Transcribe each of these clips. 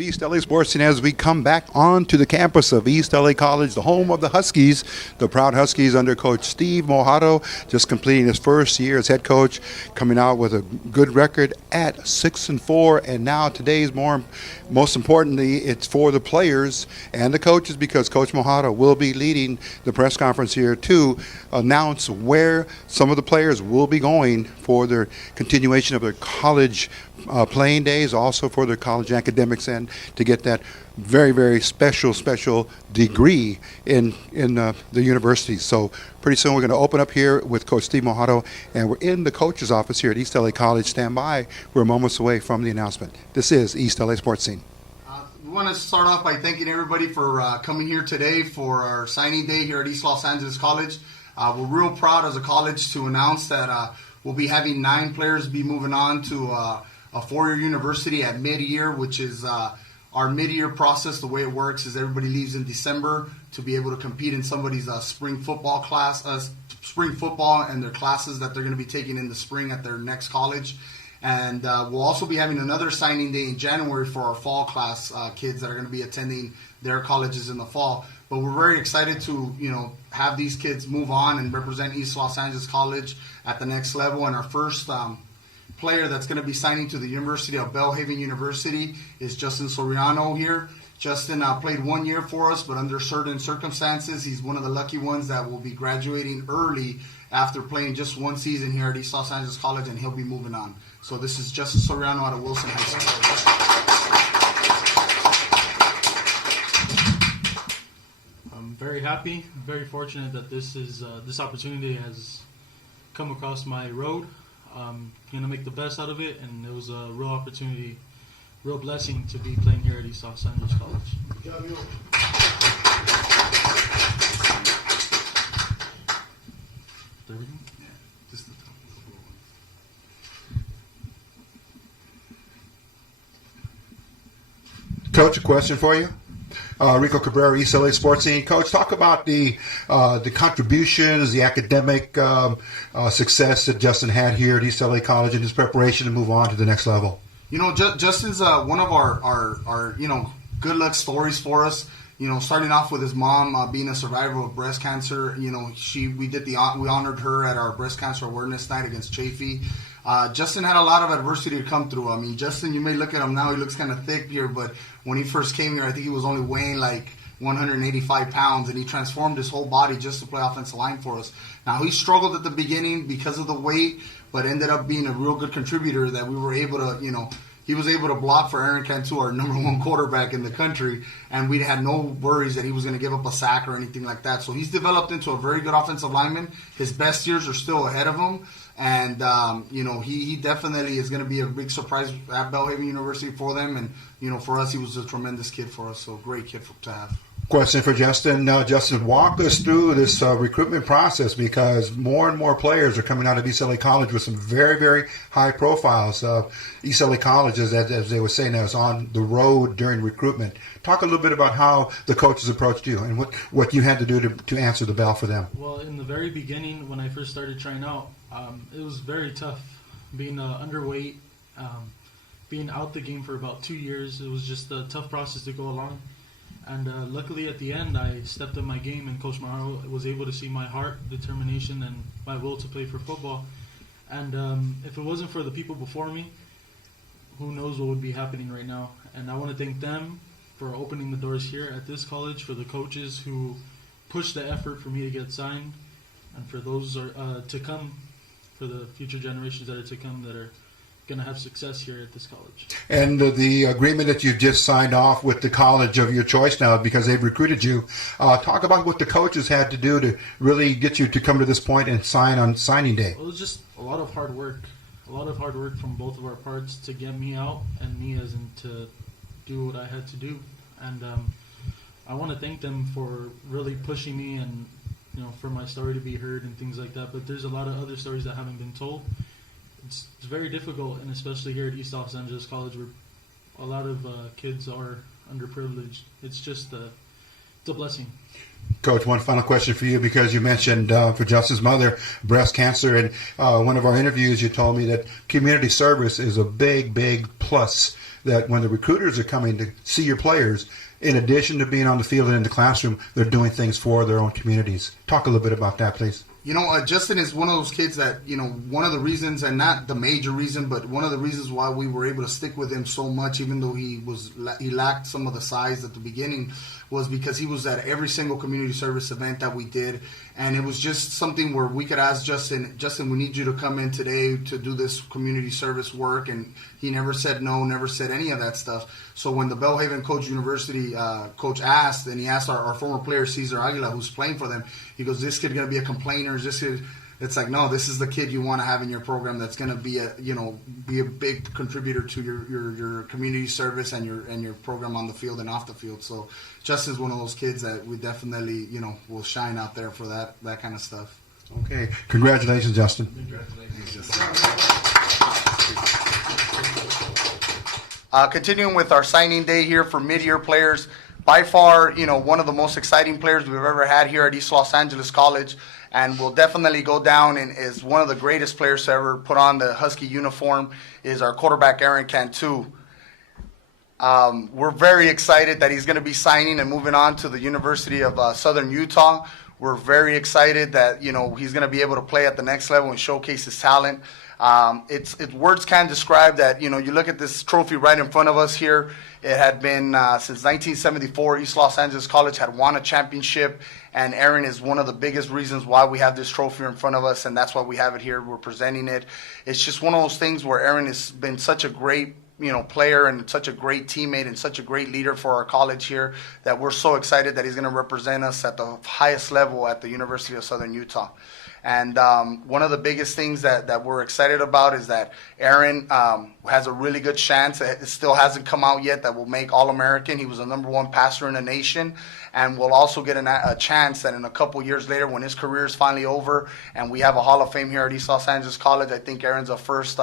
of East LA Sports, and as we come back onto the campus of East LA College, the home of the Huskies, the proud Huskies under Coach Steve Mojarro, just completing his first year as head coach, coming out with a good record at 6-4, and now today's most importantly, it's for the players and the coaches, because Coach Mojarro will be leading the press conference here to announce where some of the players will be going for their continuation of their college playing days, also for their college academics, and to get that very, very special degree in the university. So pretty soon we're going to open up here with Coach Steve Mojarro, and we're in the coach's office here at East LA College. Stand by. We're moments away from the announcement. This is East LA Sports Scene. We want to start off by thanking everybody for coming here today for our signing day here at East Los Angeles College. We're real proud as a college to announce that we'll be having 9 players be moving on to a 4-year university at mid-year, which is our mid-year process. The way it works is everybody leaves in December to be able to compete in somebody's spring football and their classes that they're going to be taking in the spring at their next college. And we'll also be having another signing day in January for our fall class kids that are going to be attending their colleges in the fall. But we're very excited to, have these kids move on and represent East Los Angeles College at the next level. And our first player that's going to be signing to the University of Bellhaven University is Justin Soriano here. Justin played 1 year for us, but under certain circumstances, he's one of the lucky ones that will be graduating early after playing just 1 season here at East Los Angeles College, and he'll be moving on. So this is Justin Soriano out of Wilson High School. I'm very happy, very fortunate that this opportunity has come across my road. I'm going to make the best out of it, and it was a real opportunity, real blessing to be playing here at East Los Angeles College. Good job, you. There we go. Yeah, just the top. Coach, a question for you. Rico Cabrera, East LA Sports Scene. Coach, talk about the contributions, the academic success that Justin had here at East LA College in his preparation to move on to the next level. Justin's one of our good luck stories for us. Starting off with his mom being a survivor of breast cancer. We honored her at our breast cancer awareness night against Chafee. Justin had a lot of adversity to come through. I mean, Justin, you may look at him now, he looks kind of thick here, but when he first came here, I think he was only weighing like 185 pounds, and he transformed his whole body just to play offensive line for us. Now, he struggled at the beginning because of the weight, but ended up being a real good contributor that we were able to, he was able to block for Aaron Cantu, our number 1 quarterback in the country, and we had no worries that he was going to give up a sack or anything like that. So he's developed into a very good offensive lineman. His best years are still ahead of him, and he definitely is going to be a big surprise at Bellhaven University for them. And for us, he was a tremendous kid for us. So great kid to have. Question for Justin. Justin, walk us through this recruitment process, because more and more players are coming out of East LA College with some very, very high profiles. East LA College, as they were saying, is on the road during recruitment. Talk a little bit about how the coaches approached you and what you had to do to answer the bell for them. Well, in the very beginning, when I first started trying out, it was very tough being underweight, being out the game for about 2 years. It was just a tough process to go along. And luckily at the end, I stepped up my game, and Coach Mojarro was able to see my heart, determination, and my will to play for football. And if it wasn't for the people before me, who knows what would be happening right now. And I want to thank them for opening the doors here at this college, for the coaches who pushed the effort for me to get signed, and for those to come, for the future generations that are to come that are going to have success here at this college. And the agreement that you've just signed off with the college of your choice now, because they've recruited you, talk about what the coaches had to do to really get you to come to this point and sign on signing day. Well, it was just a lot of hard work from both of our parts to get me out, and me as in to do what I had to do. And I want to thank them for really pushing me, and for my story to be heard and things like that. But there's a lot of other stories that haven't been told. It's very difficult, and especially here at East Los Angeles College, where a lot of kids are underprivileged. It's just it's a blessing. Coach, one final question for you, because you mentioned for Justin's mother, breast cancer. And one of our interviews, you told me that community service is a big, big plus, that when the recruiters are coming to see your players, in addition to being on the field and in the classroom, they're doing things for their own communities. Talk a little bit about that, please. Justin is one of those kids that, one of the reasons, and not the major reason, but one of the reasons why we were able to stick with him so much, even though he lacked some of the size at the beginning, was because he was at every single community service event that we did. And it was just something where we could ask Justin, we need you to come in today to do this community service work. And he never said no, never said any of that stuff. So when the Bellhaven University coach asked, and he asked our former player, Cesar Aguila, who's playing for them, he goes, this kid going to be a complainer? Is this kid? It's like, no, this is the kid you want to have in your program that's going to be a big contributor to your community service and your program on the field and off the field. So Justin's one of those kids that we definitely, will shine out there for that kind of stuff. Okay. Congratulations, Justin. Congratulations, Justin. Continuing with our signing day here for mid-year players, by far, one of the most exciting players we've ever had here at East Los Angeles College, and will definitely go down and is one of the greatest players to ever put on the Husky uniform, is our quarterback, Aaron Cantu. We're very excited that he's going to be signing and moving on to the University of Southern Utah. We're very excited that, he's going to be able to play at the next level and showcase his talent. It's words can't describe that. You look at this trophy right in front of us here. It had been since 1974, East Los Angeles College had won a championship, and Aaron is one of the biggest reasons why we have this trophy in front of us, and that's why we have it here. We're presenting it. It's just one of those things where Aaron has been such a great player and such a great teammate and such a great leader for our college here, that we're so excited that he's going to represent us at the highest level at the University of Southern Utah. And one of the biggest things that we're excited about is that Aaron has a really good chance. It still hasn't come out yet that will make All-American. He was the #1 passer in the nation, and will also get a chance that in a couple years later, when his career is finally over and we have a Hall of Fame here at East Los Angeles College, I think Aaron's a first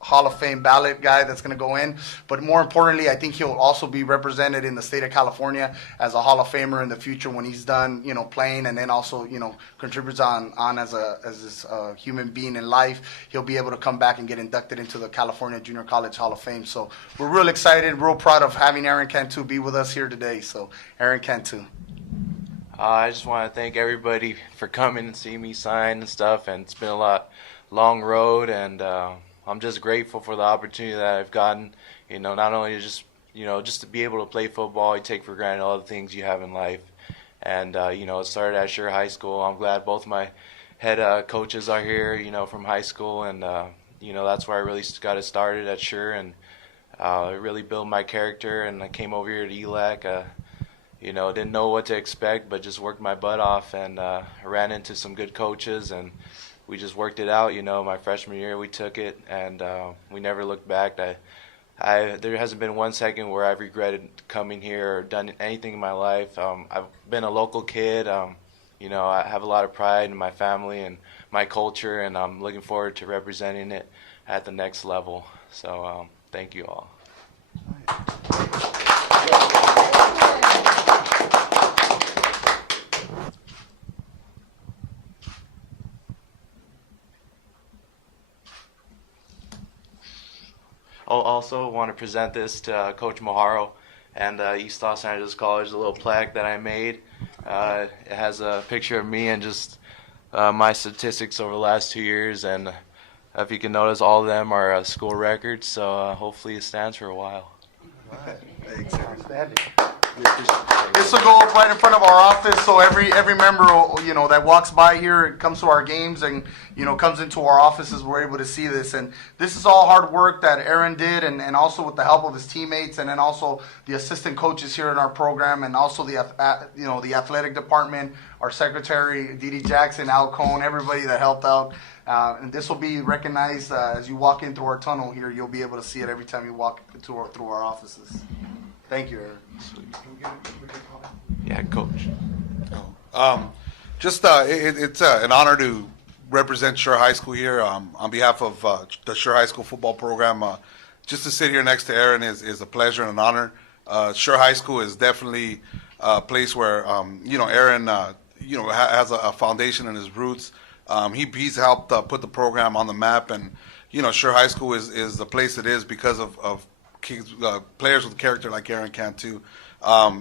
Hall of Fame ballot guy that's going to go in. But more importantly, I think he'll also be represented in the state of California as a Hall of Famer in the future when he's done, playing, and then also, contributes on as a human being in life. He'll be able to come back and get inducted into the California Junior College Hall of Fame. So we're real excited, real proud of having Aaron Cantu be with us here today. So Aaron Cantu. I just want to thank everybody for coming and seeing me sign and stuff. And it's been a long road, and I'm just grateful for the opportunity that I've gotten, not only just to be able to play football. You take for granted all the things you have in life. And, it started at Sure High School. I'm glad both my head coaches are here, from high school. And, that's where I really got it started at Sure. And it really built my character. And I came over here to ELAC, didn't know what to expect, but just worked my butt off, and ran into some good coaches, and we just worked it out. My freshman year we took it, and we never looked back. There hasn't been one second where I've regretted coming here or done anything in my life. I've been a local kid. I have a lot of pride in my family and my culture, and I'm looking forward to representing it at the next level. So thank you all. I also want to present this to Coach Mojarro and East Los Angeles College, a little plaque that I made. It has a picture of me and just my statistics over the last 2 years, and if you can notice, all of them are school records, so hopefully it stands for a while. All right. Thanks. Outstanding. This will go up right in front of our office, so every member, that walks by here and comes to our games and, comes into our offices, we're able to see this. And this is all hard work that Aaron did, and also with the help of his teammates, and then also the assistant coaches here in our program, and also the athletic department, our secretary, Dee Dee Jackson, Al Cohn, everybody that helped out. And this will be recognized as you walk in through our tunnel here. You'll be able to see it every time you walk through our offices. Thank you, Aaron. Sweet. Yeah, Coach. It's an honor to represent Sure High School here on behalf of the Sure High School football program. Just to sit here next to Aaron is a pleasure and an honor. Sure High School is definitely place where Aaron has a foundation in his roots. He's helped put the program on the map, and Sure High School is the place it is because of kids, players with character like Aaron Cantu.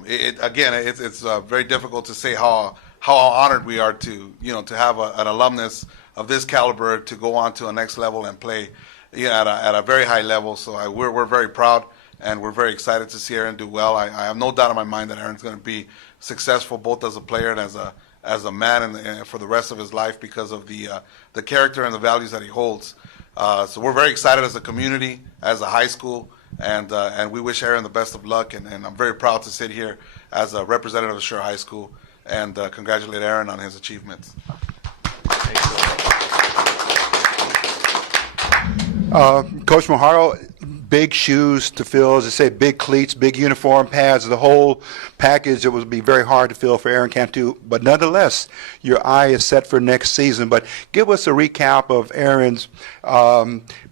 It's very difficult to say how honored we are to have an alumnus of this caliber to go on to a next level and play at a very high level. So we're very proud, and we're very excited to see Aaron do well. I have no doubt in my mind that Aaron's going to be successful both as a player and as a man and for the rest of his life because of the character and the values that he holds. So we're very excited as a community, as a high school, and we wish Aaron the best of luck. And I'm very proud to sit here as a representative of Sure High School and congratulate Aaron on his achievements. Coach Mojarro, big shoes to fill, as I say, big cleats, big uniform pads, the whole package. It would be very hard to fill for Aaron Cantu, but nonetheless, your eye is set for next season. But give us a recap of Aaron's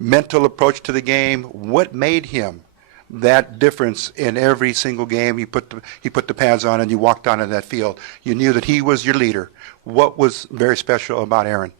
mental approach to the game. What made him that difference in every single game? He put the pads on and you walked on in that field. You knew that he was your leader. What was very special about Aaron?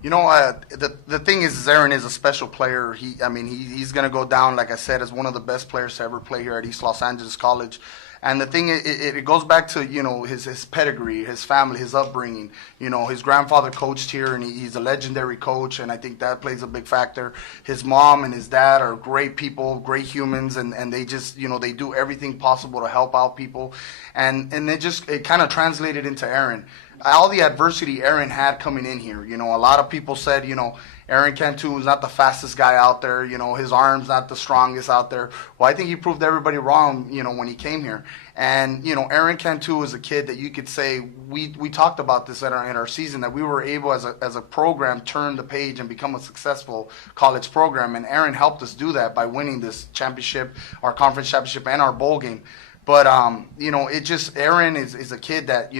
The thing is Aaron is a special player. He's going to go down, like I said, as one of the best players to ever play here at East Los Angeles College. And the thing, it goes back to, his pedigree, his family, his upbringing. His grandfather coached here, and he's a legendary coach, and I think that plays a big factor. His mom and his dad are great people, great humans, and they just, they do everything possible to help out people. And it kind of translated into Aaron. All the adversity Aaron had coming in here, a lot of people said, Aaron Cantu is not the fastest guy out there, his arm's not the strongest out there. Well, I think he proved everybody wrong, when he came here. And, Aaron Cantu is a kid that you could say, we talked about this in our season, that we were able as a program turn the page and become a successful college program. And Aaron helped us do that by winning this championship, our conference championship, and our bowl game. But, Aaron is a kid that,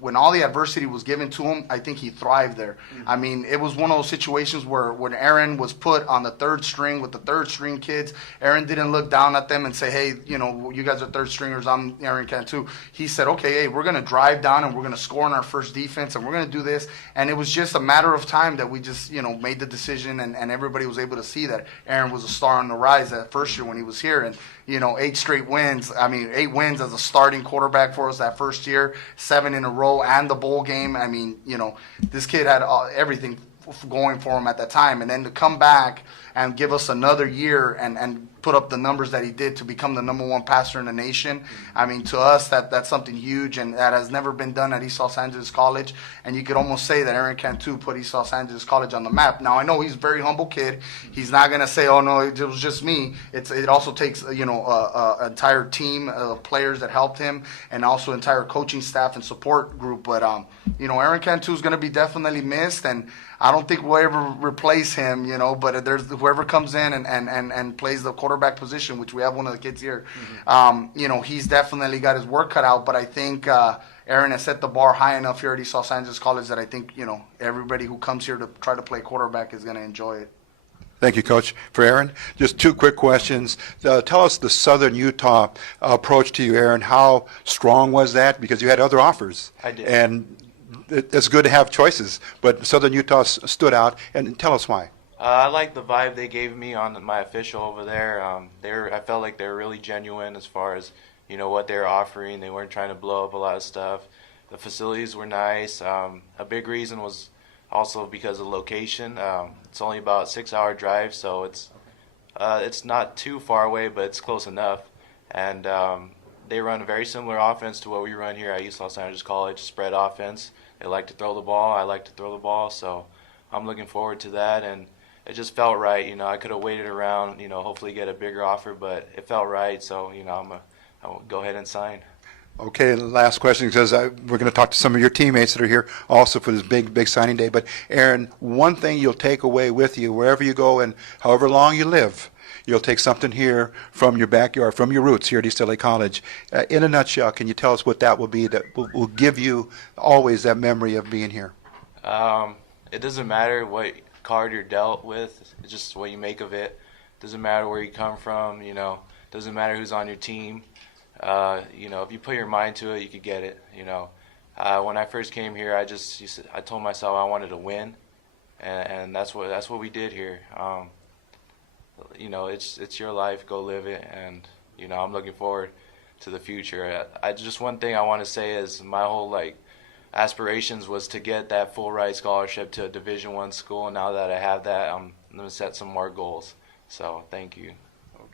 when all the adversity was given to him, I think he thrived there. Mm-hmm. It was one of those situations where when Aaron was put on the third string with the third string kids, Aaron didn't look down at them and say, hey, you guys are third stringers, I'm Aaron Cantu. He said, okay, hey, we're going to drive down and we're going to score on our first defense and we're going to do this. And it was just a matter of time that we just, made the decision and everybody was able to see that Aaron was a star on the rise that first year when he was here. And, 8 straight wins. 8 wins as a starting quarterback for us that first year, 7 in a row, and the bowl game. This kid had everything going for him at that time. And then to come back and give us another year and put up the numbers that he did to become the number 1 passer in the nation, to us, that's something huge, and that has never been done at East Los Angeles College. And you could almost say that Aaron Cantu put East Los Angeles College on the map. Now, I know he's a very humble kid. He's not going to say, oh, no, it was just me. It also takes, an entire team of players that helped him, and also entire coaching staff and support group. But, Aaron Cantu is going to be definitely missed, and I don't think we'll ever replace him, but there's whoever comes in and plays the quarterback position, which we have one of the kids here. Mm-hmm. He's definitely got his work cut out, but I think Aaron has set the bar high enough here at East Los Angeles College that I think, everybody who comes here to try to play quarterback is going to enjoy it. Thank you, Coach. For Aaron, just 2 quick questions. Tell us the Southern Utah approach to you, Aaron. How strong was that? Because you had other offers. I did. And it's good to have choices, but Southern Utah stood out, and tell us why. I like the vibe they gave me on my official over there. I felt like they were really genuine as far as what they were offering. They weren't trying to blow up a lot of stuff. The facilities were nice. A big reason was also because of location. It's only about a 6-hour drive, so it's not too far away, but it's close enough. And they run a very similar offense to what we run here at East Los Angeles College, spread offense. They like to throw the ball. I like to throw the ball, so I'm looking forward to that. And it just felt right. I could have waited around, hopefully get a bigger offer, but it felt right. So, I'll go ahead and sign. Okay, last question, because we're going to talk to some of your teammates that are here also for this big signing day. But, Aaron, one thing you'll take away with you wherever you go and however long you live, you'll take something here from your backyard, from your roots here at East LA College. In a nutshell, can you tell us what that will be that will give you always that memory of being here? It doesn't matter what card you're dealt with. It's just what you make of it. Doesn't matter where you come from, doesn't matter who's on your team. if you put your mind to it, you could get it. When I first came here, I told myself I wanted to win, and that's what we did here. It's your life, go live it, and I'm looking forward to the future. Just one thing I want to say is my whole aspirations was to get that full ride scholarship to a Division I school. And now that I have that, I'm going to set some more goals. So thank you.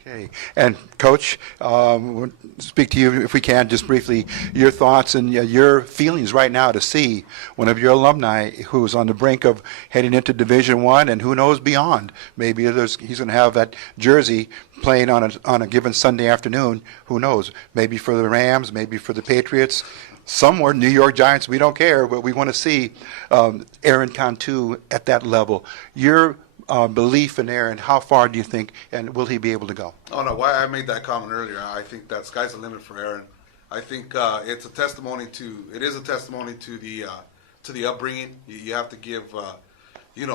Okay. And Coach, we'll speak to you if we can just briefly, your thoughts and your feelings right now to see one of your alumni who is on the brink of heading into Division I and who knows beyond. Maybe he's going to have that jersey playing on a given Sunday afternoon. Who knows? Maybe for the Rams, maybe for the Patriots. Somewhere, New York Giants, we don't care, but we want to see Aaron Cantu at that level. Your belief in Aaron, how far do you think, and will he be able to go? Oh, no, why I made that comment earlier, I think that sky's the limit for Aaron. I think it is a testimony to the upbringing. You have to give,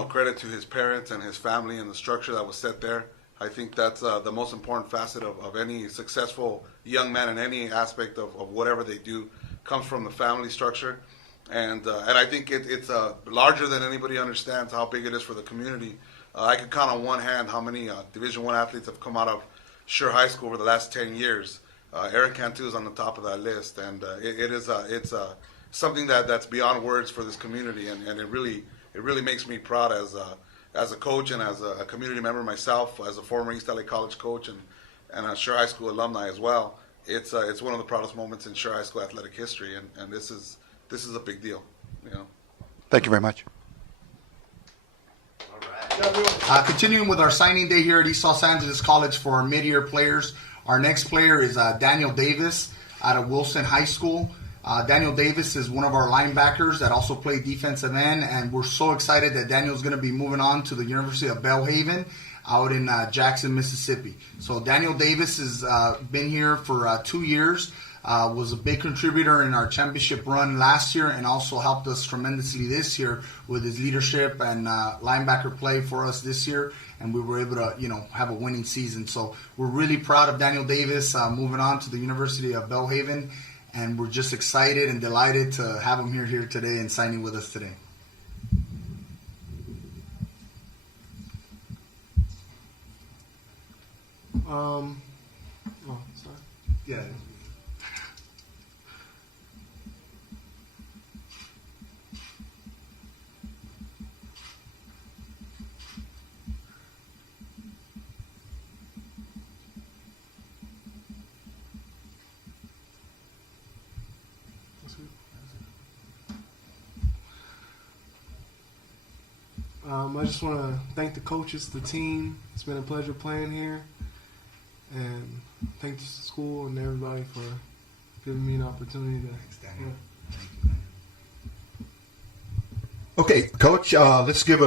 credit to his parents and his family and the structure that was set there. I think that's the most important facet of any successful young man in any aspect of whatever they do. Comes from the family structure, and I think it's larger than anybody understands how big it is for the community. I could count on one hand how many Division I athletes have come out of Sure High School over the last 10 years. Aaron Cantu is on the top of that list, and it's something that's beyond words for this community, and it really makes me proud as a coach and as a community member myself, as a former East LA College coach and a Sure High School alumni as well. It's one of the proudest moments in Sure High School athletic history, and this is a big deal. Thank you very much. Continuing with our signing day here at East Los Angeles College for our mid-year players. Our next player is Daniel Davis out of Wilson High School. Daniel Davis is one of our linebackers that also played defensive end, and we're so excited that Daniel's going to be moving on to the University of Bellhaven out in Jackson, Mississippi. So Daniel Davis has been here for 2 years, was a big contributor in our championship run last year, and also helped us tremendously this year with his leadership and linebacker play for us this year. And we were able to, have a winning season. So we're really proud of Daniel Davis moving on to the University of Bellhaven, and we're just excited and delighted to have him here today and signing with us today. Sorry. Yeah. I just want to thank the coaches, the team. It's been a pleasure playing here. And thank the school and everybody for giving me an opportunity to. Thanks, Daniel. Yeah. Thank you, Daniel. Okay, Coach, let's give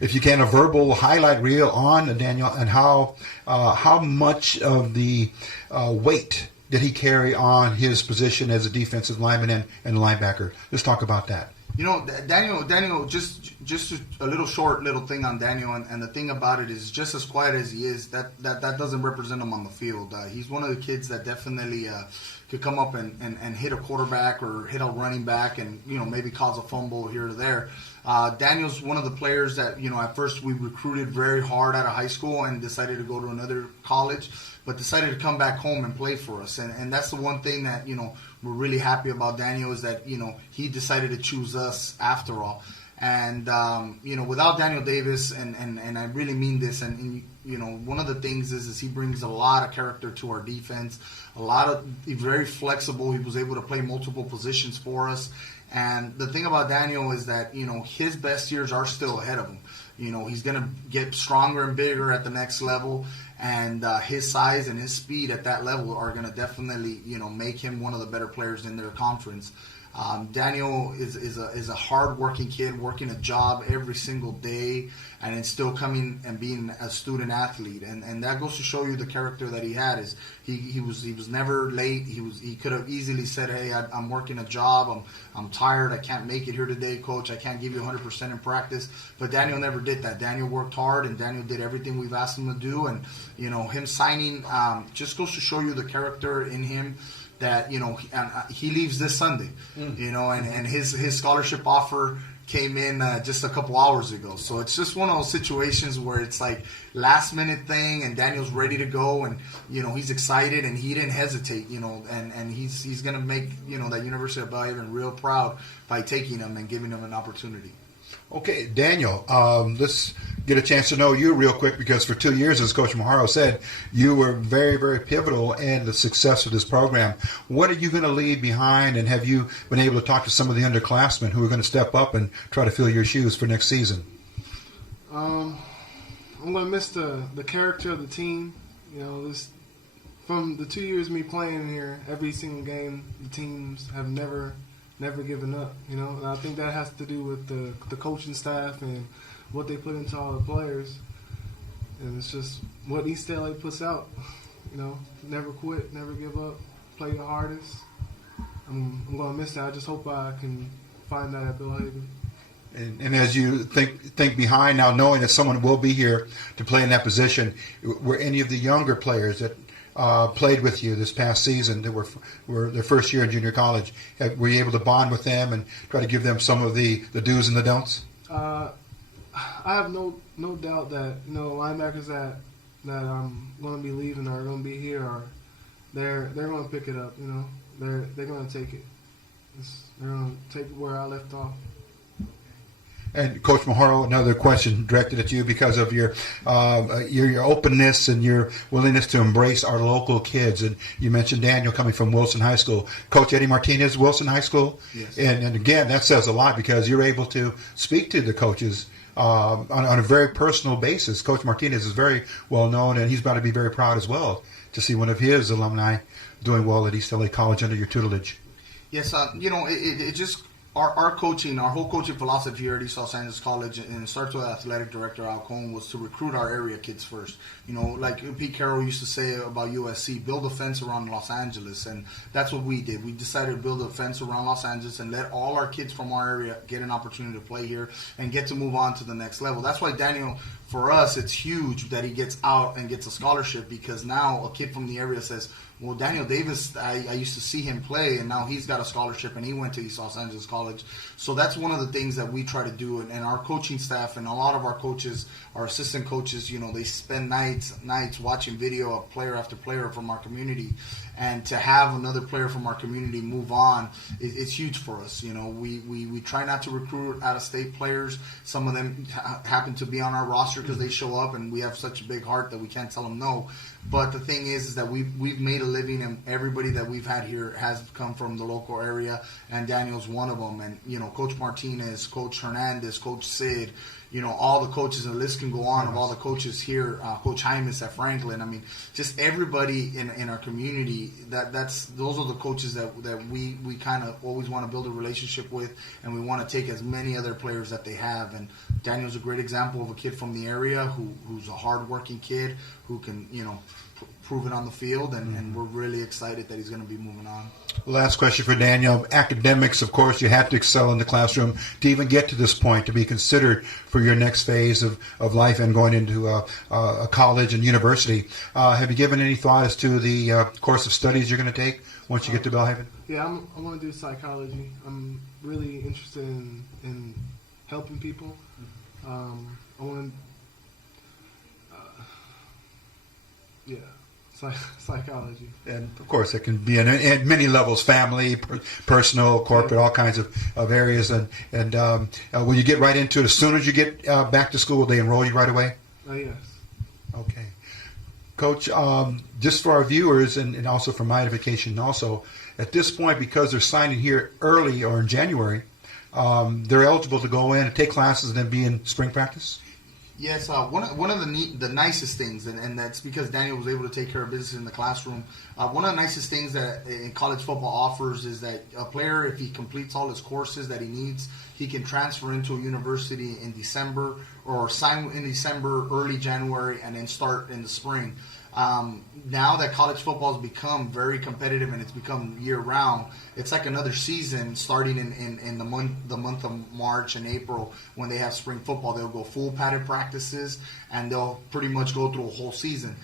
if you can, a verbal highlight reel on Daniel and how much of the weight did he carry on his position as a defensive lineman and linebacker. Let's talk about that. Daniel, just a little thing on Daniel, and the thing about it is, just as quiet as he is, that doesn't represent him on the field. He's one of the kids that definitely could come up and hit a quarterback or hit a running back and, maybe cause a fumble here or there. Daniel's one of the players that, at first we recruited very hard out of high school and decided to go to another college, but decided to come back home and play for us. And that's the one thing that, we're really happy about Daniel is that, he decided to choose us after all. And, without Daniel Davis, and I really mean this, and one of the things is he brings a lot of character to our defense, he's very flexible. He was able to play multiple positions for us. And the thing about Daniel is that, his best years are still ahead of him. He's going to get stronger and bigger at the next level. And his size and his speed at that level are going to definitely, make him one of the better players in their conference. Daniel is a hard-working kid, working a job every single day, and then still coming and being a student athlete. And that goes to show you the character that he had. Is he was never late. He could have easily said, "Hey, I'm working a job. I'm tired. I can't make it here today, coach. I can't give you 100% in practice." But Daniel never did that. Daniel worked hard, and Daniel did everything we've asked him to do. And him signing just goes to show you the character in him. that he leaves this Sunday, and his scholarship offer came in just a couple hours ago. So it's just one of those situations where it's like last minute thing, and Daniel's ready to go, and he's excited, and he didn't hesitate, and he's gonna make that University of Bellhaven real proud by taking him and giving him an opportunity. Okay, Daniel, let's get a chance to know you real quick, because for 2 years, as Coach Mojarro said, you were very, very pivotal in the success of this program. What are you going to leave behind, and have you been able to talk to some of the underclassmen who are going to step up and try to fill your shoes for next season? I'm going to miss the character of the team. From the 2 years of me playing here, every single game, the teams have never given up, and I think that has to do with the coaching staff and what they put into all the players, and it's just what East LA puts out, never quit, never give up, play your hardest. I'm going to miss that. I just hope I can find that at Bellhaven. And as you think behind now, knowing that someone will be here to play in that position, were any of the younger players that played with you this past season that were their first year in junior college, were you able to bond with them and try to give them some of the do's and the don'ts? I have no doubt that linebackers that I'm going to be leaving or are going to be here, or they're going to pick it up. They're going to take it. They're going to take it where I left off. And Coach Mojarro, another question directed at you because of your openness and your willingness to embrace our local kids. And you mentioned Daniel coming from Wilson High School. Coach Eddie Martinez, Wilson High School. Yes. And again, that says a lot because you're able to speak to the coaches on a very personal basis. Coach Martinez is very well known, and he's about to be very proud as well to see one of his alumni doing well at East LA College under your tutelage. Yes, it just... Our coaching, our whole coaching philosophy here at East Los Angeles College, and it starts with athletic director Al Cohn, was to recruit our area kids first. Like Pete Carroll used to say about USC, build a fence around Los Angeles, and that's what we did. We decided to build a fence around Los Angeles and let all our kids from our area get an opportunity to play here and get to move on to the next level. That's why Daniel, for us, it's huge that he gets out and gets a scholarship, because now a kid from the area says, well, Daniel Davis, I used to see him play, and now he's got a scholarship, and he went to East Los Angeles College. So that's one of the things that we try to do, and our coaching staff and a lot of our coaches, our assistant coaches, they spend nights watching video of player after player from our community, and to have another player from our community move on, it's huge for us. We try not to recruit out-of-state players. Some of them happen to be on our roster because they show up, and we have such a big heart that we can't tell them no. But the thing is that we've made a living, and everybody that we've had here has come from the local area, and Daniel's one of them. And Coach Martinez, Coach Hernandez, Coach Sid, all the coaches, and the list can go on of all the coaches here. Coach Jaimes at Franklin. I mean, just everybody in our community. Those are the coaches that we kind of always want to build a relationship with, and we want to take as many other players that they have. And Daniel's a great example of a kid from the area who's a hardworking kid who can prove it on the field, and we're really excited that he's going to be moving on. Last question for Daniel. Academics, of course, you had to excel in the classroom to even get to this point, to be considered for your next phase of life and going into a college and university. Have you given any thought as to the course of studies you're going to take once you get to Bellhaven? Yeah, I want to do psychology. I'm really interested in helping people. I want to, psychology. And of course, it can be in many levels: family, personal, corporate, all kinds of areas. And will you get right into it as soon as you get back to school? Will they enroll you right away? Yes. Okay. Coach, just for our viewers and also for my edification also, at this point, because they're signing here early or in January, they're eligible to go in and take classes and then be in spring practice? Yes, one of the nicest things, and that's because Daniel was able to take care of business in the classroom. One of the nicest things that in college football offers is that a player, if he completes all his courses that he needs, he can transfer into a university in December, or sign in December, early January, and then start in the spring. Now that college football has become very competitive and it's become year round, it's like another season starting in the month of March and April when they have spring football. They'll go full padded practices and they'll pretty much go through a whole season.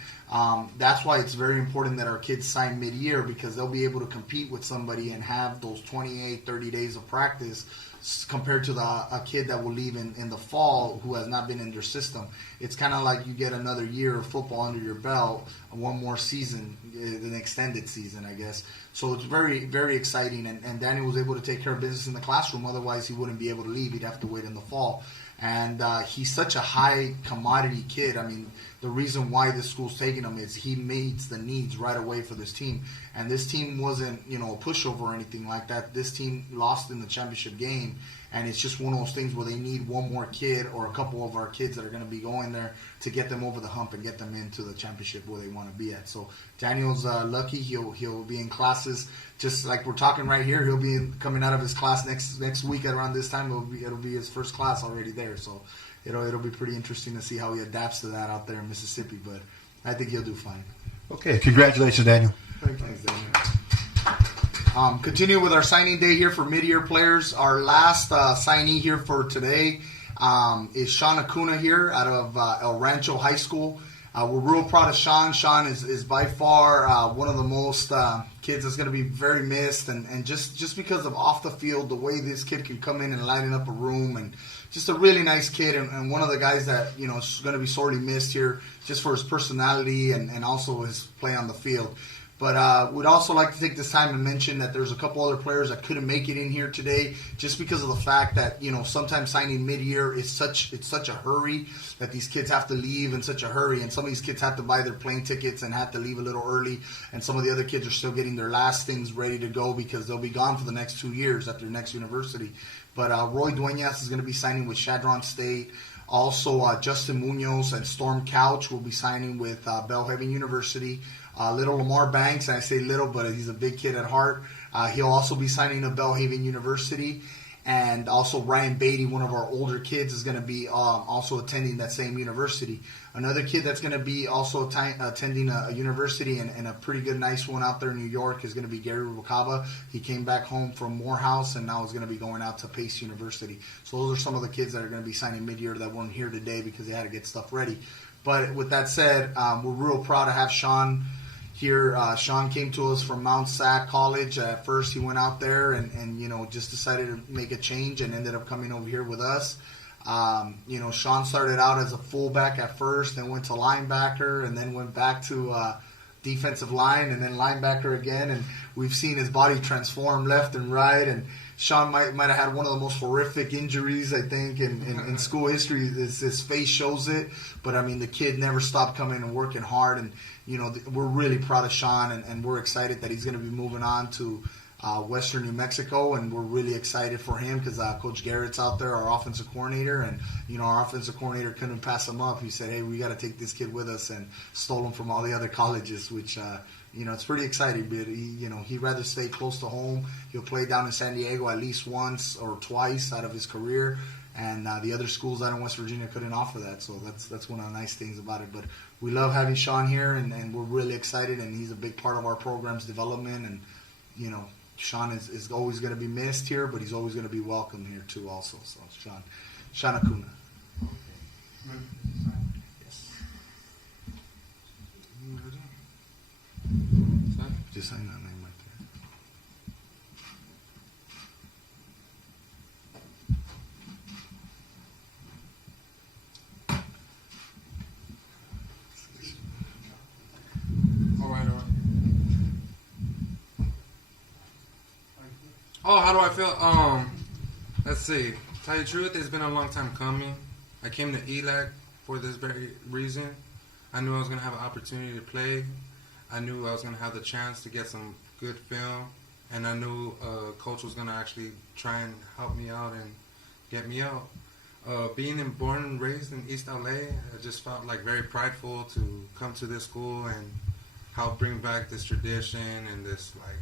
That's why it's very important that our kids sign mid-year, because they'll be able to compete with somebody and have those 28, 30 days of practice compared to a kid that will leave in the fall who has not been in their system. It's kind of like you get another year of football under your belt, one more season, an extended season, I guess. So it's very, very exciting. And Daniel was able to take care of business in the classroom. Otherwise, he wouldn't be able to leave. He'd have to wait in the fall. And he's such a high commodity kid. I mean, the reason why this school's taking him is he meets the needs right away for this team. And this team wasn't, a pushover or anything like that. This team lost in the championship game. And it's just one of those things where they need one more kid or a couple of our kids that are going to be going there to get them over the hump and get them into the championship where they want to be at. So Daniel's lucky. He'll be in classes just like we're talking right here. He'll be coming out of his class next week at around this time. It'll be his first class already there. So it'll be pretty interesting to see how he adapts to that out there in Mississippi. But I think he'll do fine. Okay, congratulations, Daniel. Thanks, Daniel. Continue with our signing day here for mid-year players. Our last signee here for today is Sean Acuna here out of El Rancho High School. We're real proud of Sean. Sean is by far one of the most kids that's going to be very missed. And just because of off the field, the way this kid can come in and lighten up a room, and just a really nice kid, and one of the guys that is going to be sorely missed here just for his personality and also his play on the field. But we'd also like to take this time and mention that there's a couple other players that couldn't make it in here today just because of the fact that, sometimes signing mid-year it's such a hurry that these kids have to leave in such a hurry. And some of these kids have to buy their plane tickets and have to leave a little early. And some of the other kids are still getting their last things ready to go because they'll be gone for the next 2 years at their next university. But Roy Duenas is going to be signing with Chadron State. Also, Justin Munoz and Storm Couch will be signing with Bellhaven University. Little Lamar Banks, and I say little, but he's a big kid at heart. He'll also be signing at Bellhaven University. And also Ryan Beatty, one of our older kids, is going to be also attending that same university. Another kid that's going to be also attending a university and a pretty good, nice one out there in New York is going to be Gary Rubalcaba. He came back home from Morehouse and now is going to be going out to Pace University. So those are some of the kids that are going to be signing mid-year that weren't here today because they had to get stuff ready. But with that said, we're real proud to have Sean here. Sean came to us from Mount Sac College. At first, he went out there and just decided to make a change and ended up coming over here with us. Sean started out as a fullback at first, then went to linebacker, and then went back to defensive line, and then linebacker again. And we've seen his body transform left and right. And Sean might have had one of the most horrific injuries, I think, in school history. His face shows it. But, I mean, the kid never stopped coming and working hard. And, we're really proud of Sean, and we're excited that he's going to be moving on to Western New Mexico. And we're really excited for him because Coach Garrett's out there, our offensive coordinator. And, our offensive coordinator couldn't pass him up. He said, hey, we got to take this kid with us, and stole him from all the other colleges, which it's pretty exciting, but he'd rather stay close to home. He'll play down in San Diego at least once or twice out of his career, and the other schools out in West Virginia couldn't offer that. So that's one of the nice things about it. But we love having Sean here, and we're really excited, and he's a big part of our program's development. And Sean is always going to be missed here, but he's always going to be welcome here too. Also, so Sean Acuna. Just sign that name right there. All right. Oh, how do I feel? Let's see. To tell you the truth, it's been a long time coming. I came to ELAC for this very reason. I knew I was going to have an opportunity to play. I knew I was going to have the chance to get some good film, and I knew Coach was going to actually try and help me out and get me out. Being born and raised in East LA, I just felt like very prideful to come to this school and help bring back this tradition and this like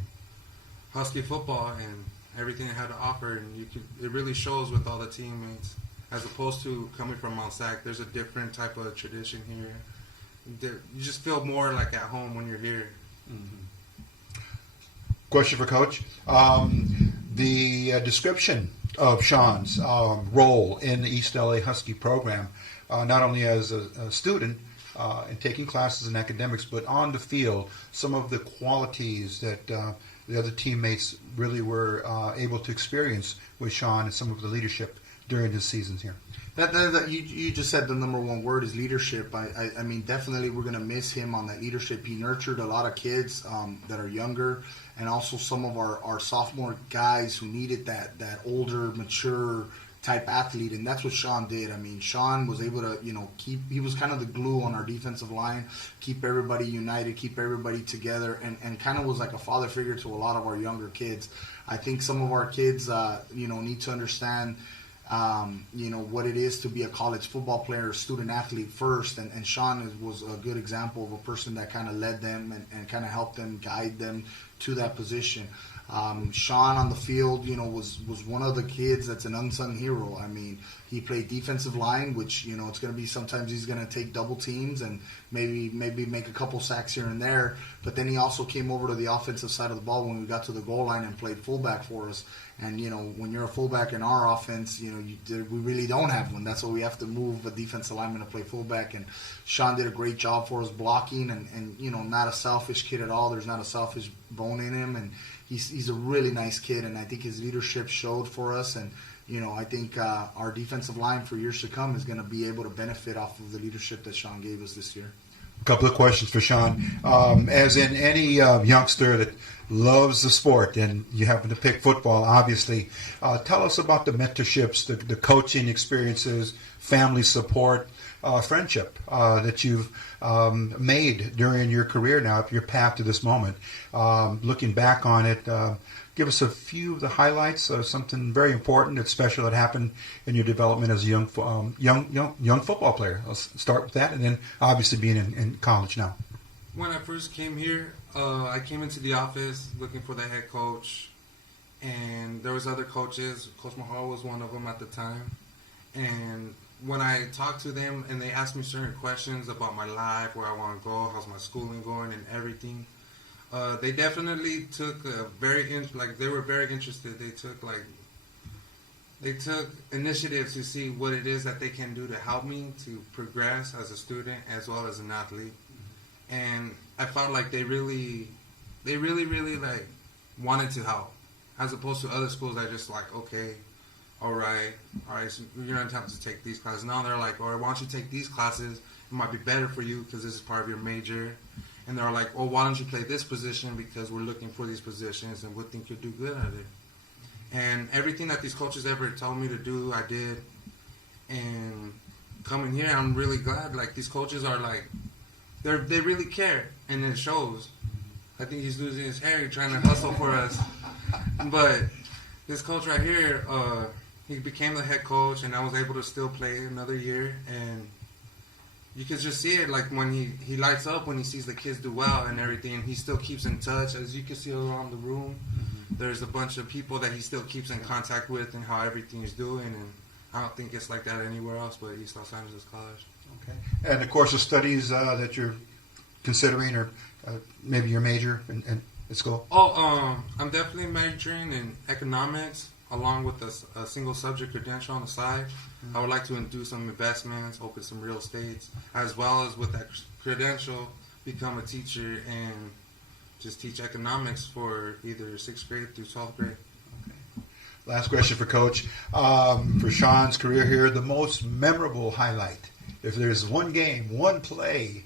Husky football and everything it had to offer. And it really shows with all the teammates, as opposed to coming from Mount Sac. There's a different type of tradition here. you just feel more like at home when you're here. Question for Coach. The description of Sean's role in the East LA Husky program, not only as a student and taking classes in academics, but on the field, some of the qualities that the other teammates really were able to experience with Sean and some of the leadership during his seasons here. That you just said the number one word is leadership. I mean, definitely we're going to miss him on that leadership. He nurtured a lot of kids that are younger, and also some of our sophomore guys who needed that older, mature type athlete, and that's what Sean did. I mean, Sean was able to, he was kind of the glue on our defensive line, keep everybody united, keep everybody together, and kind of was like a father figure to a lot of our younger kids. I think some of our kids, need to understand what it is to be a college football player, student athlete first, and Sean was a good example of a person that kind of led them and kind of helped them, guide them to that position. Sean on the field, was one of the kids that's an unsung hero. I mean, he played defensive line, which, it's going to be sometimes he's going to take double teams and maybe make a couple sacks here and there. But then he also came over to the offensive side of the ball when we got to the goal line and played fullback for us. And, when you're a fullback in our offense, we really don't have one. That's why we have to move a defensive lineman to play fullback. And Sean did a great job for us blocking and not a selfish kid at all. There's not a selfish bone in him. And he's a really nice kid. And I think his leadership showed for us. And, I think our defensive line for years to come is going to be able to benefit off of the leadership that Sean gave us this year. A couple of questions for Sean. As in any youngster that loves the sport, and you happen to pick football, obviously, tell us about the mentorships, the coaching experiences, family support, friendship that you've made during your career now, your path to this moment. Looking back on it, give us a few of the highlights of something very important that's special that happened in your development as a young football player. Let's start with that, and then obviously being in college now. When I first came here, I came into the office looking for the head coach, and there was other coaches. Coach Mojarro was one of them at the time. And when I talked to them and they asked me certain questions about my life, where I want to go, how's my schooling going, and everything, they definitely took they were very interested. They took initiatives to see what it is that they can do to help me to progress as a student as well as an athlete. And I felt like they really like wanted to help, as opposed to other schools that just like, okay, all right, so you're going to have to take these classes. Now they're like, all right, why don't you take these classes? It might be better for you because this is part of your major. And they're like, well, why don't you play this position because we're looking for these positions and we think you'll do good at it. And everything that these coaches ever told me to do, I did. And coming here, I'm really glad. Like, these coaches are like, they really care, and it shows. I think he's losing his hair. He's trying to hustle for us. But this coach right here, he became the head coach, and I was able to still play another year. And you can just see it, like when he lights up when he sees the kids do well and everything. And he still keeps in touch, as you can see around the room. There's a bunch of people that he still keeps in contact with and how everything is doing. And I don't think it's like that anywhere else but East Los Angeles College. Okay. And the course of studies that you're considering, or maybe your major in school? I'm definitely majoring in economics, along with a single subject credential on the side. I would like to do some investments, open some real estates, as well as with that credential, become a teacher and just teach economics for either 6th grade through 12th grade. Okay. Last question for Coach. For Sean's career here, the most memorable highlight, if there's one game, one play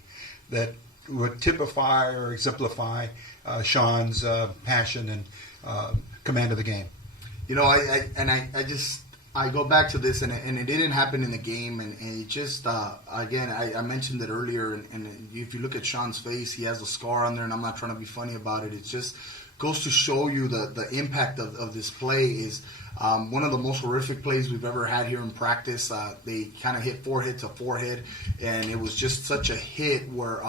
that would typify or exemplify Sean's passion and command of the game. I go back to this, and it didn't happen in the game, and it just, again, I mentioned it earlier, and if you look at Sean's face, he has a scar on there, and I'm not trying to be funny about it. It just goes to show you the impact of this play is one of the most horrific plays we've ever had here in practice. They kind of hit forehead to forehead, and it was just such a hit where,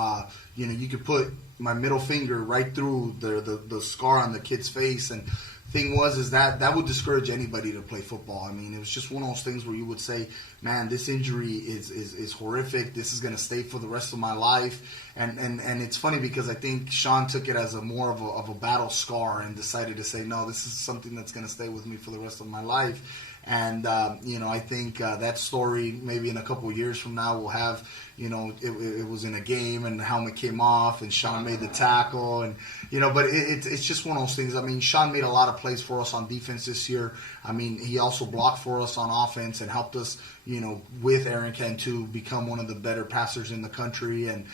you could put my middle finger right through the scar on the kid's face, and thing was that would discourage anybody to play football. I mean, it was just one of those things where you would say, man, this injury is horrific. This is going to stay for the rest of my life. And it's funny because I think Sean took it as a more of a battle scar and decided to say, no, this is something that's going to stay with me for the rest of my life. And, I think that story maybe in a couple of years from now will have, it was in a game and the helmet came off and Sean made the tackle. And, but it's just one of those things. I mean, Sean made a lot of plays for us on defense this year. I mean, he also blocked for us on offense and helped us, with Aaron Cantu become one of the better passers in the country. And,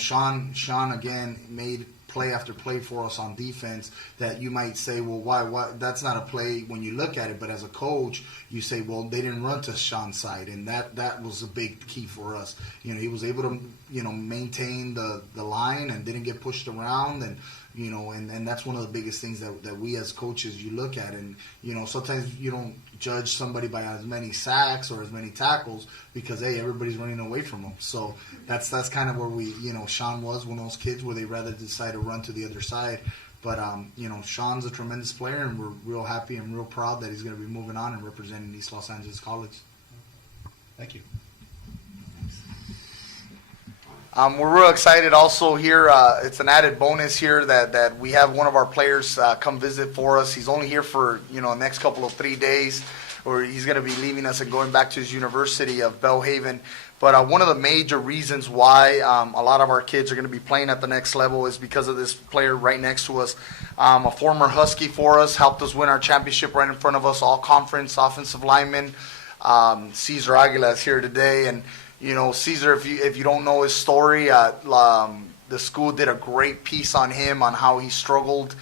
Sean again made play after play for us on defense that you might say, well, why that's not a play when you look at it, but as a coach you say, well, they didn't run to Sean's side, and that was a big key for us. He was able to maintain the line and didn't get pushed around, and and that's one of the biggest things that we as coaches you look at. And sometimes you don't judge somebody by as many sacks or as many tackles because, hey, everybody's running away from them. So that's kind of where we, Sean was one of those kids where they rather decide to run to the other side. But Sean's a tremendous player, and we're real happy and real proud that he's going to be moving on and representing East Los Angeles College. Thank you. We're real excited also here. It's an added bonus here that we have one of our players come visit for us. He's only here for the next couple of 3 days, or he's going to be leaving us and going back to his University of Bellhaven. But one of the major reasons why a lot of our kids are going to be playing at the next level is because of this player right next to us. A former Husky for us, helped us win our championship right in front of us, all conference offensive lineman. Cesar Aguila is here today, and Cesar, if you don't know his story, the school did a great piece on him on how he struggled,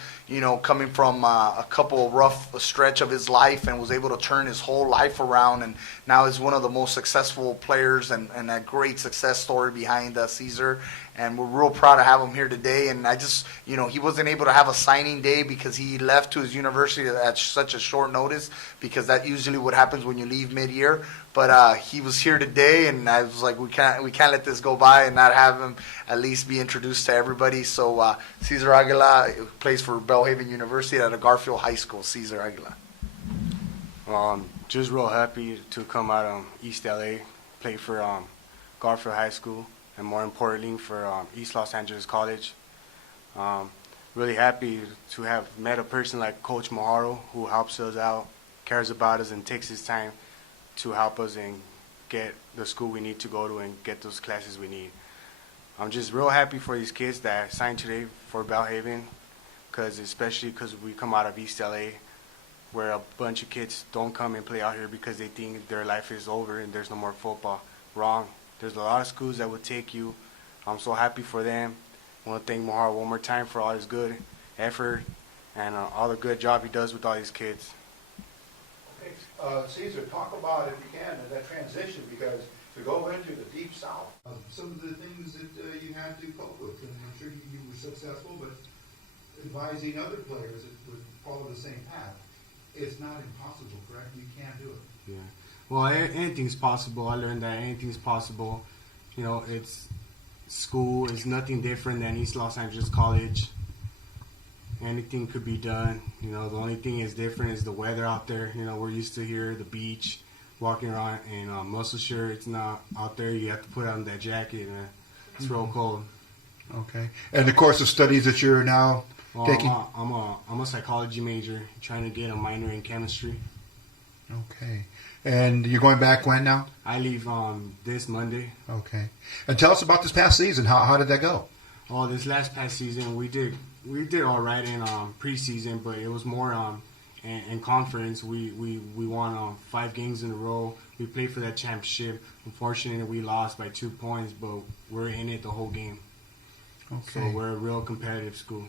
coming from a couple rough stretch of his life and was able to turn his whole life around, and now is one of the most successful players and a great success story behind Cesar. And we're real proud to have him here today. And I just, he wasn't able to have a signing day because he left to his university at such a short notice, because that usually what happens when you leave mid-year. But he was here today, and I was like, we can't let this go by and not have him at least be introduced to everybody. So Cesar Aguila plays for Bellhaven University at a Garfield High School. Cesar Aguila. Just real happy to come out of East LA, play for Garfield High School, and more importantly for East Los Angeles College. Really happy to have met a person like Coach Mojarro, who helps us out, cares about us, and takes his time to help us and get the school we need to go to and get those classes we need. I'm just real happy for these kids that signed today for Bellhaven, especially because we come out of East LA, where a bunch of kids don't come and play out here because they think their life is over and there's no more football. Wrong. There's a lot of schools that would take you. I'm so happy for them. I want to thank Mojarro one more time for all his good effort and all the good job he does with all these kids. Okay, Cesar, talk about, if you can, that transition, because to go into the Deep South, some of the things that you had to cope with, and I'm sure you were successful, but advising other players that would follow the same path. It's not impossible, correct? You can do it. Yeah. Well, anything's possible. I learned that anything's possible. It's school is nothing different than East Los Angeles College. Anything could be done. The only thing is different is the weather out there. We're used to here, the beach, walking around in muscle shirt. It's not out there. You have to put on that jacket, and it's real cold. Okay. And the course of studies that you're now taking? I'm a psychology major, trying to get a minor in chemistry. Okay. And you're going back when now? I leave this Monday. Okay. And tell us about this past season. How did that go? Oh, this past season we did all right in preseason, but it was more in conference. We won 5 games in a row. We played for that championship. Unfortunately, we lost by 2 points, but we're in it the whole game. Okay. So we're a real competitive school.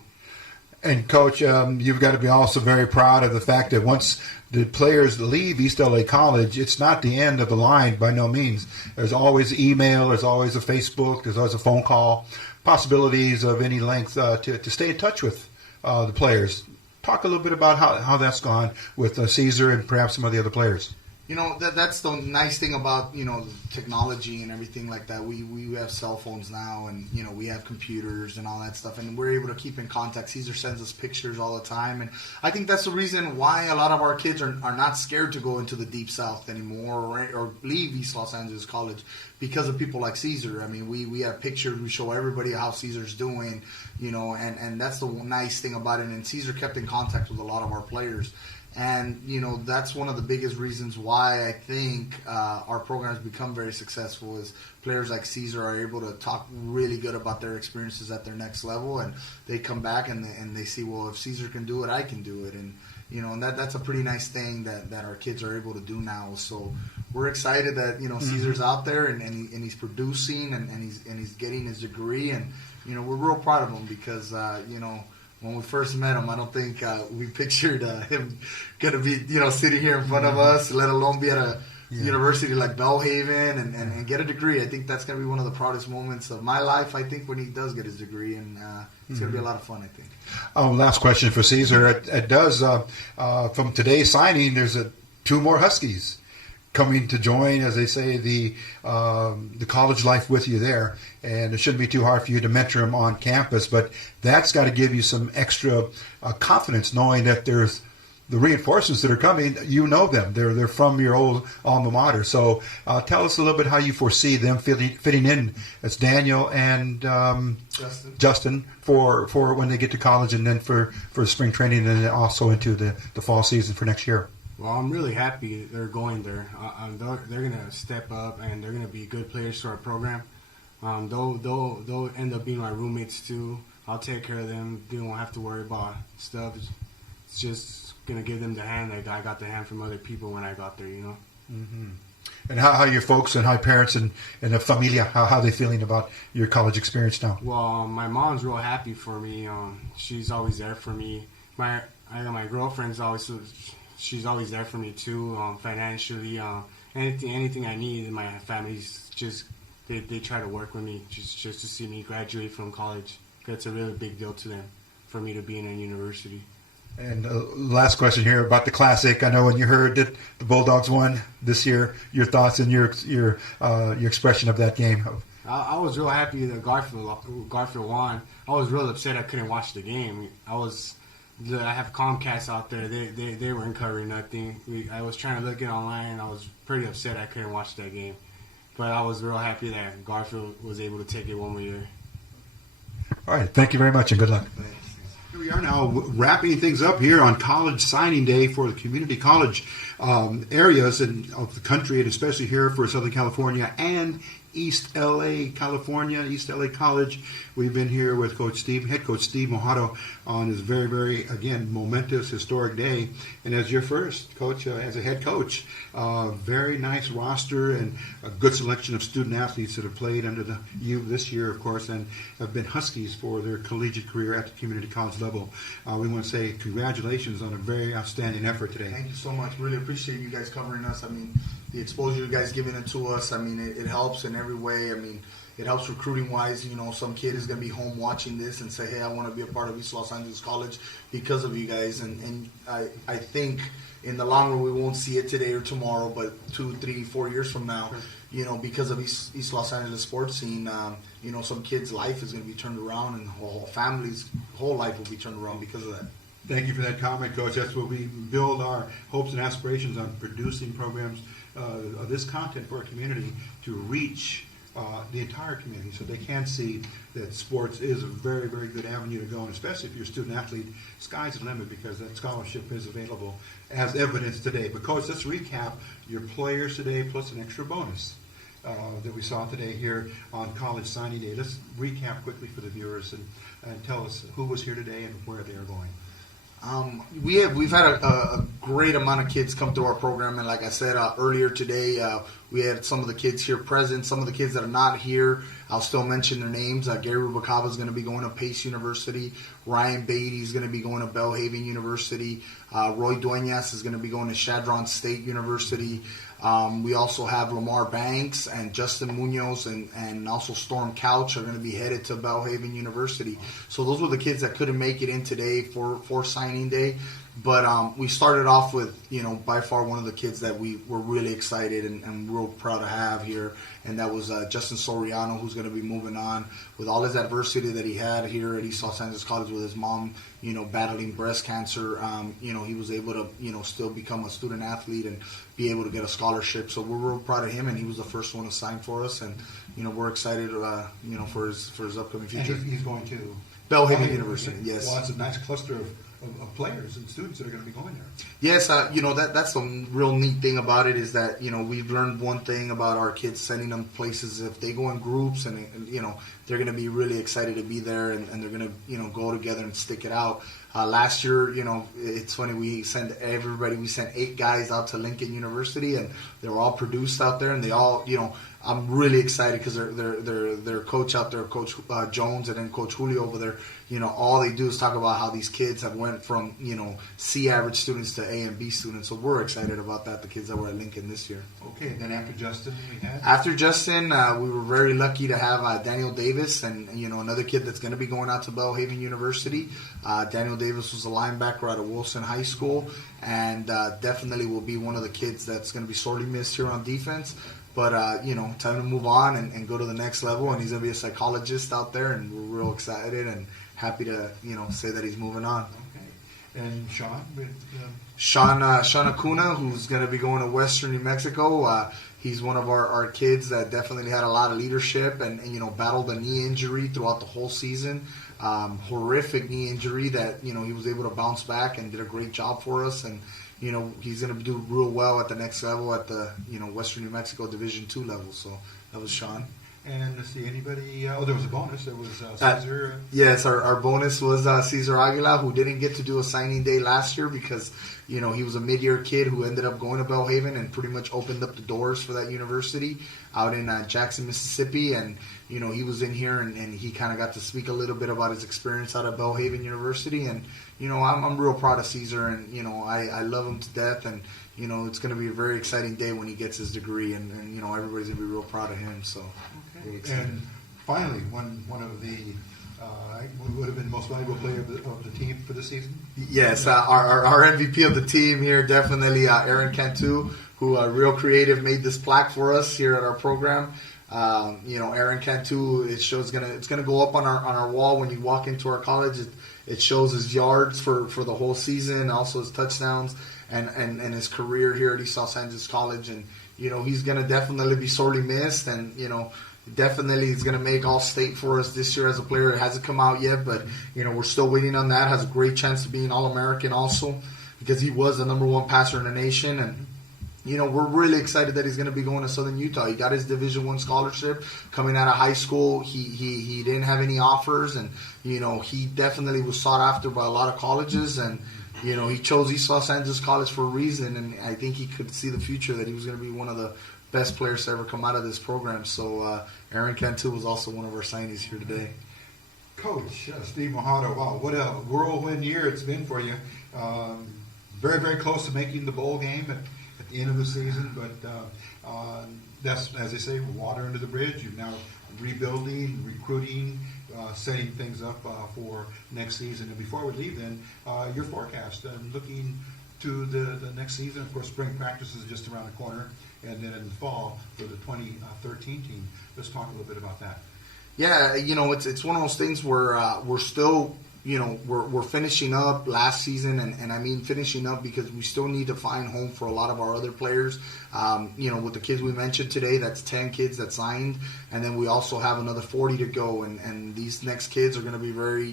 And Coach, you've got to be also very proud of the fact that once the players leave East LA College, it's not the end of the line by no means. There's always email, there's always a Facebook, there's always a phone call, possibilities of any length to stay in touch with the players. Talk a little bit about how that's gone with Cesar and perhaps some of the other players. that's the nice thing about technology and everything like that. We have cell phones now, and we have computers and all that stuff, and we're able to keep in contact. Caesar sends us pictures all the time, and I think that's the reason why a lot of our kids are not scared to go into the Deep South anymore or leave East Los Angeles College because of people like Caesar. I mean, we have pictures. We show everybody how Caesar's doing, and that's the nice thing about it. And Caesar kept in contact with a lot of our players. And, that's one of the biggest reasons why I think our program has become very successful is players like Caesar are able to talk really good about their experiences at their next level. And they come back and they see, well, if Caesar can do it, I can do it. And, and that's a pretty nice thing that our kids are able to do now. So we're excited that, Caesar's out there and he's producing and he's getting his degree. And, we're real proud of him because, when we first met him, I don't think we pictured him going to be, sitting here in front of us, let alone be at a university like Bellhaven and get a degree. I think that's going to be one of the proudest moments of my life, I think, when he does get his degree. And it's going to be a lot of fun, I think. Last question for Caesar. It does, from today's signing, there's 2 more Huskies coming to join, as they say, the college life with you there. And it shouldn't be too hard for you to mentor them on campus, but that's got to give you some extra confidence knowing that there's the reinforcements that are coming. You know them. They're from your old alma mater. So tell us a little bit how you foresee them fitting in as Daniel and Justin for when they get to college and then for spring training and then also into the fall season for next year. Well, I'm really happy they're going there. They're going to step up, and they're going to be good players to our program. They'll end up being my roommates, too. I'll take care of them. They won't have to worry about stuff. It's just going to give them the hand like I got the hand from other people when I got there, Mm-hmm. And how your folks and how parents and the familia, how they feeling about your college experience now? Well, my mom's real happy for me. She's always there for me. My girlfriend's she's always there for me too, financially. Anything I need, and my family's just they try to work with me just to see me graduate from college. That's a really big deal to them for me to be in a university. And last question here about the Classic. I know when you heard that the Bulldogs won this year, your thoughts and your expression of that game. I was real happy that Garfield won. I was real upset I couldn't watch the game. I have Comcast out there. They weren't covering nothing. I was trying to look it online. I was pretty upset I couldn't watch that game. But I was real happy that Garfield was able to take it one more year. All right. Thank you very much and good luck. Here we are now wrapping things up here on College Signing Day for the community college areas of the country, and especially here for Southern California and East LA, California, East LA College. We've been here with head coach Steve Mojarro on this very, very, again, momentous, historic day. And as your first coach, as a head coach, very nice roster and a good selection of student athletes that have played under you this year, of course, and have been Huskies for their collegiate career at the community college level. We want to say congratulations on a very outstanding effort today. Thank you so much. Really appreciate you guys covering us. I mean, the exposure you guys giving it to us, I mean, it helps in every way. I mean, it helps recruiting-wise. Some kid is going to be home watching this and say, hey, I want to be a part of East Los Angeles College because of you guys. And I think in the long run we won't see it today or tomorrow, but 2, 3, 4 years from now, because of East Los Angeles sports scene, some kid's life is going to be turned around and the whole family's whole life will be turned around because of that. Thank you for that comment, Coach. That's what we build our hopes and aspirations on, producing programs of this content for our community to reach the entire community so they can see that sports is a very, very good avenue to go, and especially if you're a student athlete, sky's the limit because that scholarship is available as evidence today. But Coach, let's recap your players today plus an extra bonus that we saw today here on College Signing Day. Let's recap quickly for the viewers and tell us who was here today and where they are going. We've had a great amount of kids come through our program, and like I said earlier today, we had some of the kids here present. Some of the kids that are not here, I'll still mention their names. Gary Rubalcaba is going to be going to Pace University. Ryan Beatty is going to be going to Bellhaven University. Roy Duenas is going to be going to Chadron State University. We also have Lamar Banks and Justin Munoz and also Storm Couch are going to be headed to Bellhaven University. So those were the kids that couldn't make it in today for signing day. But we started off with, by far one of the kids that we were really excited and real proud to have here, and that was Justin Soriano, who's going to be moving on with all his adversity that he had here at East Los Angeles College with his mom, battling breast cancer. He was able to, still become a student athlete and be able to get a scholarship. So we're real proud of him, and he was the first one to sign for us, and we're excited, for his upcoming future. And he's going to Bellhaven University. Yes. Well, it's a nice cluster of players and students that are going to be going there. Yes, that's the real neat thing about it is that, we've learned one thing about our kids, sending them places. If they go in groups and they're going to be really excited to be there, and they're going to, go together and stick it out. Last year, it's funny, we sent 8 guys out to Lincoln University, and they were all produced out there, and they all, I'm really excited because their coach out there, Coach Jones, and then Coach Julio over there, all they do is talk about how these kids have went from, C average students to A and B students. So we're excited about that, the kids that were at Lincoln this year. Okay, and then after Justin, After Justin, we were very lucky to have Daniel Davis and, another kid that's going to be going out to Bellhaven University. Daniel Davis was a linebacker out of Wilson High School, and definitely will be one of the kids that's going to be sorely missed here on defense. But, time to move on and go to the next level. And he's going to be a psychologist out there, and we're real excited and happy to, say that he's moving on. Okay. And Sean? Sean Acuna, who's going to be going to Western New Mexico. He's one of our kids that definitely had a lot of leadership and battled a knee injury throughout the whole season. Horrific knee injury that, he was able to bounce back and did a great job for us. And, he's going to do real well at the next level at the, Western New Mexico Division II level. So that was Sean. And let's see, anybody? There was a bonus. There was Cesar. Yes, our bonus was Cesar Aguila, who didn't get to do a signing day last year because, he was a mid-year kid who ended up going to Bellhaven and pretty much opened up the doors for that university out in Jackson, Mississippi. And, he was in here and he kind of got to speak a little bit about his experience out of Bellhaven University. And, I'm real proud of Cesar, and, I love him to death. And, it's going to be a very exciting day when he gets his degree, and everybody's going to be real proud of him. So, And finally, one of the would have been the most valuable player of the team for the season. Yes, our MVP of the team here, definitely Aaron Cantu, who real creative made this plaque for us here at our program. Aaron Cantu, it's gonna go up on our wall when you walk into our college. It shows his yards for the whole season, also his touchdowns and his career here at East Los Angeles College. And he's gonna definitely be sorely missed, and definitely he's going to make All-State for us this year as a player. It hasn't come out yet, but, we're still waiting on that. Has a great chance to be an All-American also because he was the number 1 passer in the nation. And, we're really excited that he's going to be going to Southern Utah. He got his Division I scholarship coming out of high school. He didn't have any offers, and, he definitely was sought after by a lot of colleges. And, he chose East Los Angeles College for a reason, and I think he could see the future that he was going to be one of the best players to ever come out of this program. So Aaron Cantu was also one of our signees here today. Coach Steve Mojarro, wow, what a whirlwind year it's been for you. Very, very close to making the bowl game at the end of the season, but that's, as they say, water under the bridge. You're now rebuilding, recruiting, setting things up for next season. And before we leave then, your forecast and looking to the next season. Of course, spring practice is just around the corner, and then in the fall for the 2013 team. Let's talk a little bit about that. Yeah, it's one of those things where we're still, we're finishing up last season, and I mean finishing up because we still need to find home for a lot of our other players. With the kids we mentioned today, that's 10 kids that signed, and then we also have another 40 to go, and these next kids are going to be very,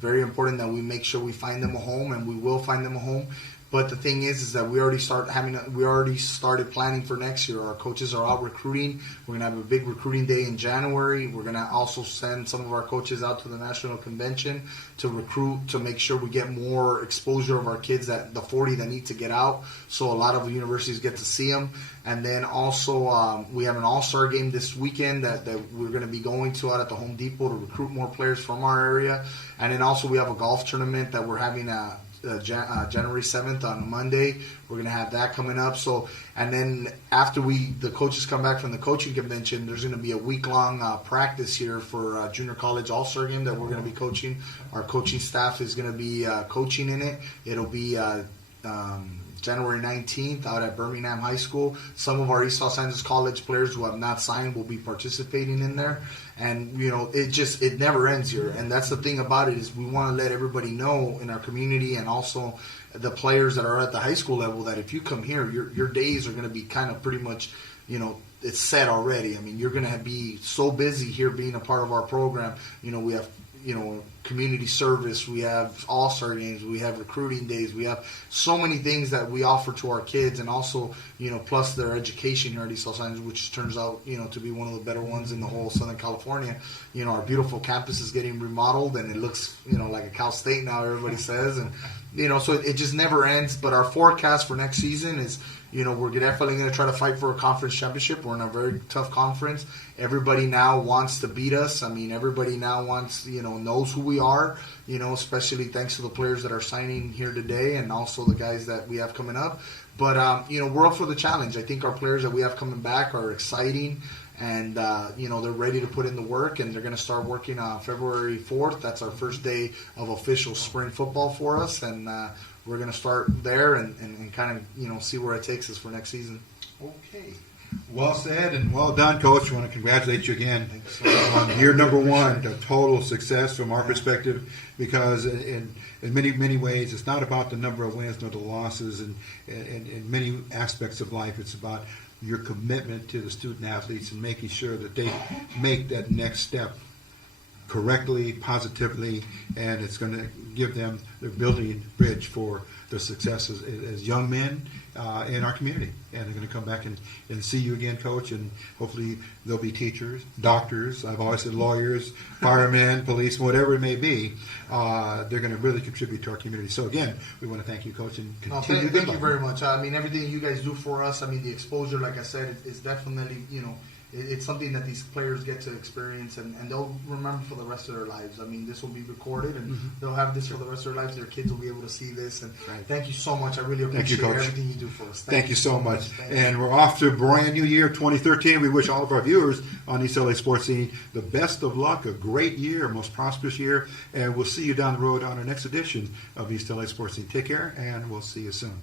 very important that we make sure we find them a home, and we will find them a home. But the thing is that we already started planning for next year. Our coaches are out recruiting. We're gonna have a big recruiting day in January. We're gonna also send some of our coaches out to the national convention to recruit, to make sure we get more exposure of our kids, that the 40 that need to get out, so a lot of universities get to see them. And then also we have an all-star game this weekend that we're going to be going to out at the Home Depot to recruit more players from our area. And then also we have a golf tournament that we're having January 7th on Monday. We're going to have that coming up. So, and then after the coaches come back from the coaching convention, there's going to be a week-long practice here for junior college all-star game that we're going to be coaching. Our coaching staff is going to be coaching in it. It'll be January 19th out at Birmingham High School. Some of our East Los Angeles College players who have not signed will be participating in there. And, you know, it never ends here. And that's the thing about it, is we want to let everybody know in our community, and also the players that are at the high school level, that if you come here, your days are going to be kind of pretty much, you know, it's set already. I mean, you're going to be so busy here being a part of our program. You know, we have, you know, community service, we have all-star games, we have recruiting days, we have so many things that we offer to our kids, and also, you know, plus their education here at East Los Angeles, which turns out, you know, to be one of the better ones in the whole Southern California. You know, our beautiful campus is getting remodeled, and it looks, you know, like a Cal State now, everybody says, and, you know, so it just never ends. But our forecast for next season is, you know, we're definitely going to try to fight for a conference championship. We're in a very tough conference. Everybody now wants to beat us. I mean, everybody now wants, you know, knows who we are, you know, especially thanks to the players that are signing here today, and also the guys that we have coming up. But, you know, we're up for the challenge. I think our players that we have coming back are exciting, and, you know, they're ready to put in the work, and they're going to start working on February 4th. That's our first day of official spring football for us, and we're going to start there and kind of, you know, see where it takes us for next season. Okay. Well said and well done, Coach. I want to congratulate you again on year number one, a total success from our perspective, because in many ways it's not about the number of wins nor the losses, and in many aspects of life it's about your commitment to the student athletes and making sure that they make that next step correctly, positively, and it's going to give them the building bridge for their successes as young men in our community. And they're going to come back and see you again, Coach, and hopefully they'll be teachers, doctors, I've always said lawyers, firemen, policemen, whatever it may be. They're going to really contribute to our community. So again, we want to thank you, Coach, and continue. Thank you very much. I mean, everything you guys do for us, I mean, the exposure, like I said, is definitely, you know, it's something that these players get to experience, and they'll remember for the rest of their lives. I mean, this will be recorded, and they'll have this for the rest of their lives. Their kids will be able to see this. And thank you so much. I really appreciate everything you do for us. Thank you so much. And we're off to a brand new year, 2013. We wish all of our viewers on East LA Sports Scene the best of luck, a great year, a most prosperous year, and we'll see you down the road on our next edition of East LA Sports Scene. Take care, and we'll see you soon.